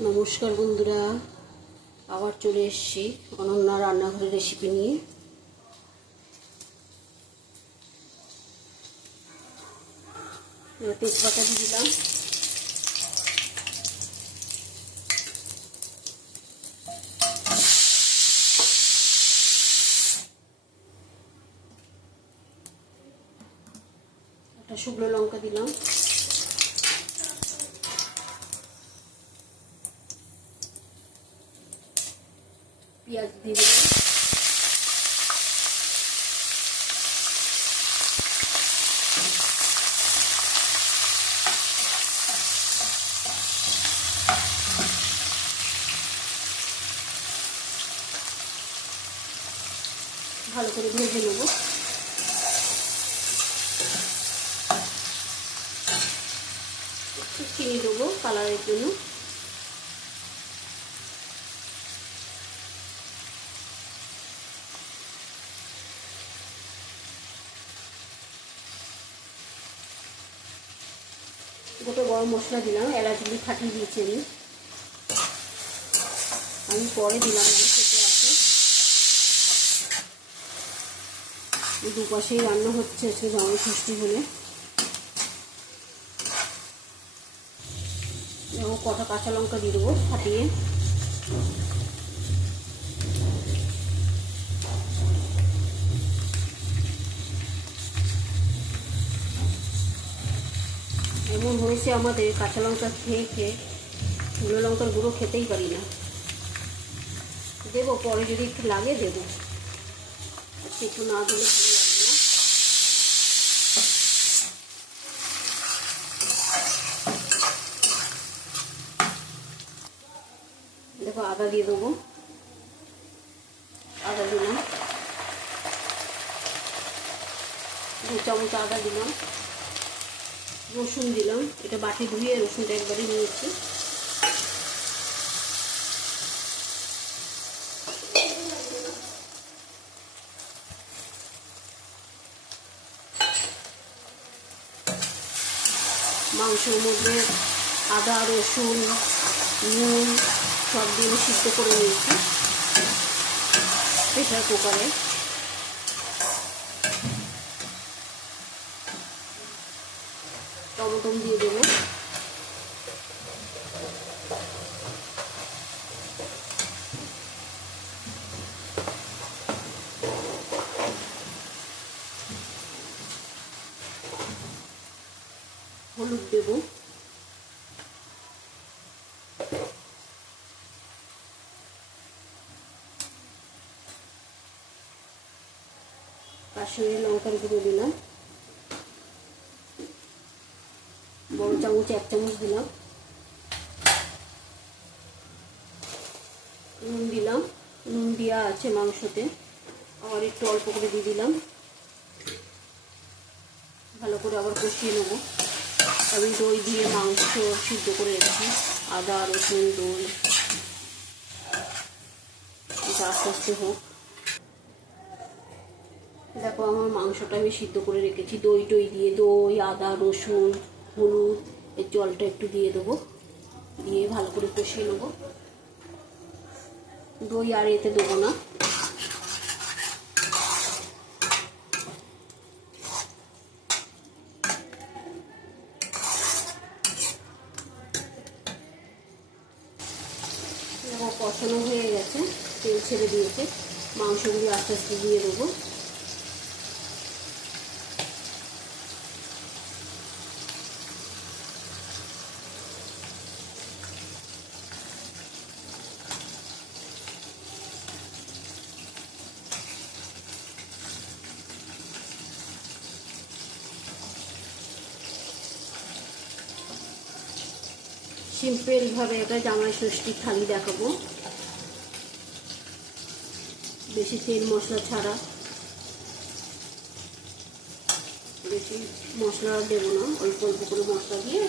নমস্কার বন্ধুরা, আবার চলে এসেছি অনন্যা রান্নাঘরের রেসিপি নিয়ে। তেজপাতা দিয়ে দিলাম। একটা শুকনো লঙ্কা দিলাম। পেঁয়াজ দিয়ে দিলাম ভালো করে ভেজে নেব। একটু চিনি দেবো কালারের জন্য গোটা গরম মশলা দিলাম, এলাচগুলি ফাটিয়ে দিয়েছি আমি। আমি পরে দিলাম খেতে দুপাশেই রান্না হচ্ছে, আজকে জামাই ষষ্ঠী হলে এবং কটা কাঁচা লঙ্কা দিয়ে দেবো ফাটিয়ে। এমন হয়েছে আমাদের, কাঁচা লঙ্কা খেয়ে খেয়ে শুকনো লঙ্কার গুঁড়ো খেতেই পারি না। দেবো, পরে যদি একটু লাগে দেবো। একটু না দিলে না। দেখো, আদা দিয়ে দেবো। আদা দিলাম। দু চামচ আদা দিলাম। রসুন দিলাম। এটা বাটি ধুয়ে রসুনটা একবারে নিয়েছি মাংসের মধ্যে আদা, রসুন, নুন সব দিয়ে সিদ্ধ করে নিয়েছি। প্রেশার কুকারে। টমেটো দিয়ে দেবো। হলুদ দেবো। কাশ্মীরি লঙ্কার গুঁড়ো দিলাম। বড় চামচ, এক চামচ দিলাম। নুন দিলাম। নুন দেওয়া আছে মাংসতে। আবার একটু অল্প করে দিয়ে দিলাম। ভালো করে আবার কষিয়ে নেব। আমি দই দিয়ে মাংস সিদ্ধ করে রেখেছি। আদা, রসুন, দই। এটা আস্তে আস্তে হোক। দেখো, আমার মাংসটা আমি সিদ্ধ করে রেখেছি। দই টই দিয়ে দই, আদা, রসুন। হলুদ এর জলটা একটু দিয়ে দেবো। দিয়ে ভালো করে কষিয়ে নেব। দই আর এতে দেবো না। কষানো হয়ে গেছে, তেল ছেড়ে দিয়েছে। মাংসগুলি আস্তে আস্তে দিয়ে দেবো। সিম্পলভাবে এটা জামাই ষষ্ঠী থালি দেখাবো। বেশি তেল মশলা ছাড়া। বেশি মশলা দেবো না, অল্প অল্প করে মশলা দিয়ে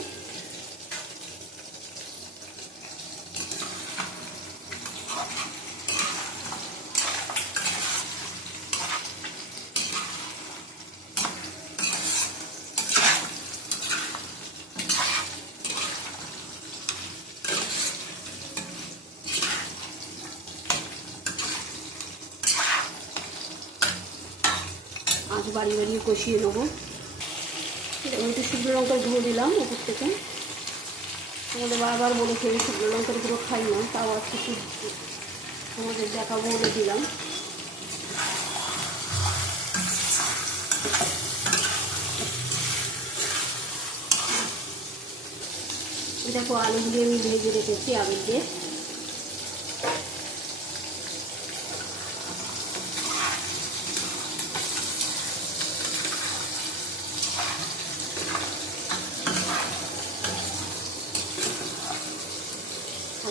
আঁচ বাড়িয়ে কষিয়ে নেব। দেখুন একটু শুকনো লঙ্কার গুঁড়ো দিলাম ওপর থেকে। তোমাদের বারবার বলেছি আমি শুকনো লঙ্কার গুঁড়ো খাই না, তাও আজকে তোমাদের দেখাবো বলে দিলাম। দেখো আলুগুলি আমি ভেজে রেখেছি আলু দিয়ে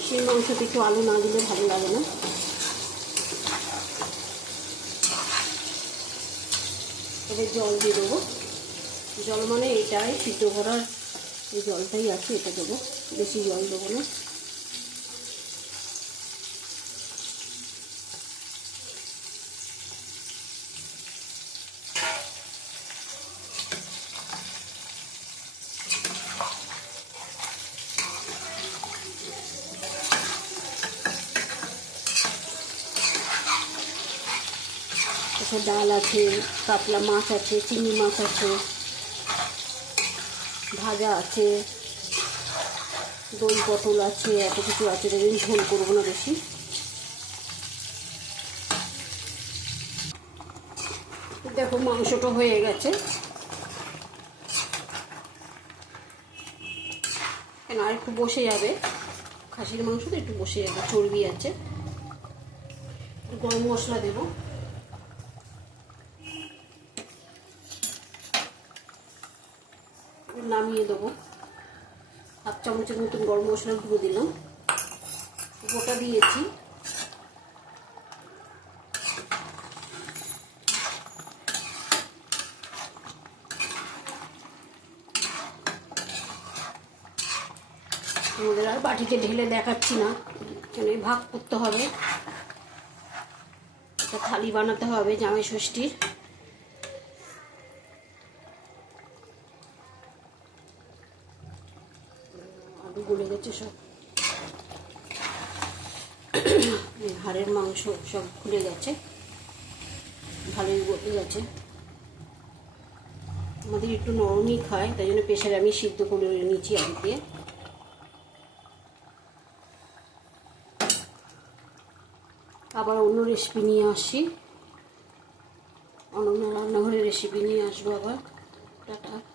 খাসির মাংসতে একটু আলু না দিলে ভালো লাগে না। এবার জল দিয়ে দেবো। জল মানে এটাই, সিদ্ধ করার এই জলটাই আছে, এটা দেবো। বেশি জল দেবো না। এছাড়া ডাল আছে, কাতলা মাছ আছে, চিংড়ি মাছ আছে, ভাজা আছে, দই পটল আছে, এত কিছু আছে দেখবেন ঝোল করব না বেশি। দেখো, মাংসটা হয়ে গেছে। কেন আর একটু বসে যাবে। খাসির মাংস তো একটু বসে যাবে, চর্বি আছে। গরম মশলা দেবো। নামিয়ে দেবো। হাফ চামচের মতন গরম মশলা গুঁড়ো দিলাম। গোটা দিয়েছি। আমাদের আর বাটিতে ঢেলে দেখাচ্ছি না, কেন ভাগ করতে হবে। একটা থালি বানাতে হবে জামাই ষষ্ঠীর। আলু গলে গেছে সব। হাড়ের মাংস সব খুলে গেছে। ভালোই গলে গেছে। আমাদের একটু নরমই খায়, তাই জন্য প্রেশারে আমি সিদ্ধ করে নিচ্ছি আলু দিয়ে। আবার অন্য রেসিপি নিয়ে আসি। অন্য রান্নাঘরের রেসিপি নিয়ে আসব আবার। টাটা।